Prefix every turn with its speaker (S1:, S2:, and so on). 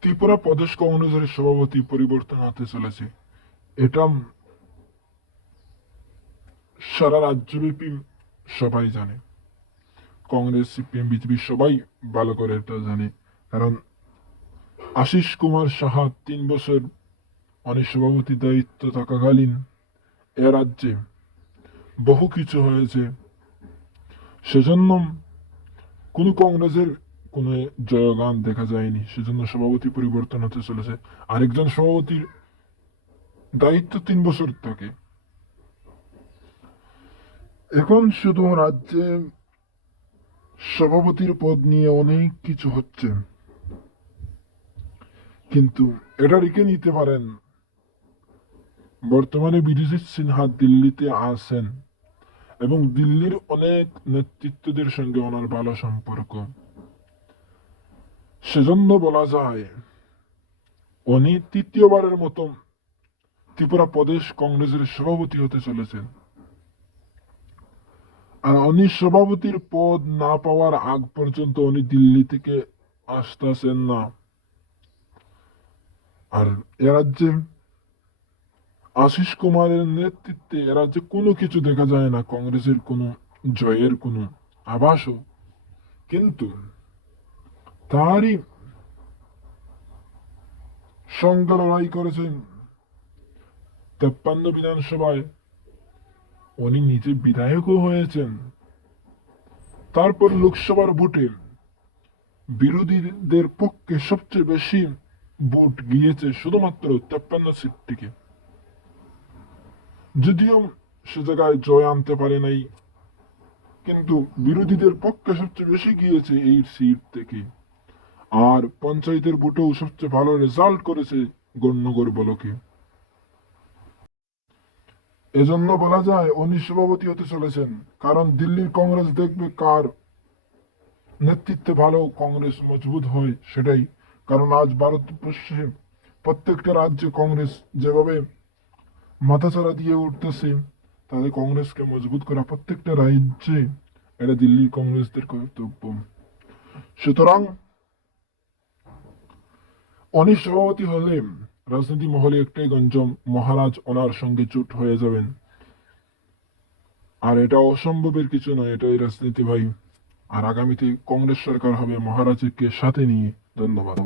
S1: ত্রিপুরা প্রদেশ কংগ্রেসের সভাপতি পরিবর্তন হতে চলেছে। এটা সারা রাজ্যব্যাপী সবাই জানে। কংগ্রেস, সিপিএম, বিজেপি সবাই ভালো করে এটা জানে। কারণ আশিস কুমার সাহা তিন বছর অনেক সভাপতি দায়িত্ব থাকাকালীন এ রাজ্যে বহু কিছু হয়েছে। সেজন্য কোনো কংগ্রেসের কোনো জয়গান দেখা যায়নি। সেজন্য সভাপতি পরিবর্তন হতে চলেছে। আরেকজন সভাপতির দায়িত্ব তিন বছর থাকে। এখন শুধু রাজ্যে সভাপতির পদ নিয়ে অনেক কিছু হচ্ছে। কিন্তু এটা রেখে নিতে পারেন, বর্তমানে বিদ্যুৎ সিনহা দিল্লিতে আছেন এবং দিল্লির অনেক নেতৃত্বদের সঙ্গে ওনার ভালো সম্পর্ক। সেজন্য বলা যায় উনি তৃতীয়বারের মতো ত্রিপুরা প্রদেশ কংগ্রেসের সভাপতি হতে চলেছেন। আর উনি সভাপতির পদ না পাওয়ার আগ পর্যন্ত উনি দিল্লি থেকে আসতেছেন না। আর এ রাজ্যে আশিস কুমারের নেতৃত্বে এ রাজ্যে কোনো কিছু দেখা যায় না, কংগ্রেসের কোনো জয়ের কোনো আভাসও কিন্তু তারই সঙ্গে লড়াই করেছেন তেপ্পান্ন বিধানসভায়। উনি নিজে বিধায়কও হয়েছেন। তারপর লোকসভার ভোটে বিরোধীদের পক্ষে সবচেয়ে বেশি ভোট গিয়েছে শুধুমাত্র তেপ্পান্ন সিট থেকে যদিও সে জায়গায় জয় আনতে পারে নাই, কিন্তু বিরোধীদের পক্ষে সবচেয়ে বেশি গিয়েছে এই সিট থেকে। আর পঞ্চায়েতের ভোটেও সবচেয়ে ভালো রেজাল্ট করেছে গণ্যগর বলকে। এজন্য বলা যায় উনি সভাপতি হতে চলেছেন, কারণ দিল্লির কংগ্রেস দেখবে কার নেতৃত্বে ভালো কংগ্রেস মজবুত হয় সেটাই। কারণ আজ ভারতবর্ষে প্রত্যেকটা রাজ্যে কংগ্রেস যেভাবে মাথাচাড়া দিয়ে উঠতেছে তাদের কংগ্রেসকে মজবুত করা প্রত্যেকটা রাজ্যে এটা দিল্লির কংগ্রেসদের কর্তব্য। সুতরাং উনি সভাপতি হলে রাজনীতি মহলে একটাই গঞ্জম, মহারাজ ওনার সঙ্গে জুট হয়ে যাবেন। আর এটা অসম্ভবের কিছু নয়, এটাই রাজনীতি ভাই। আর আগামীতে কংগ্রেস সরকার হবে মহারাজকে সাথে নিয়ে ধন্যবাদ।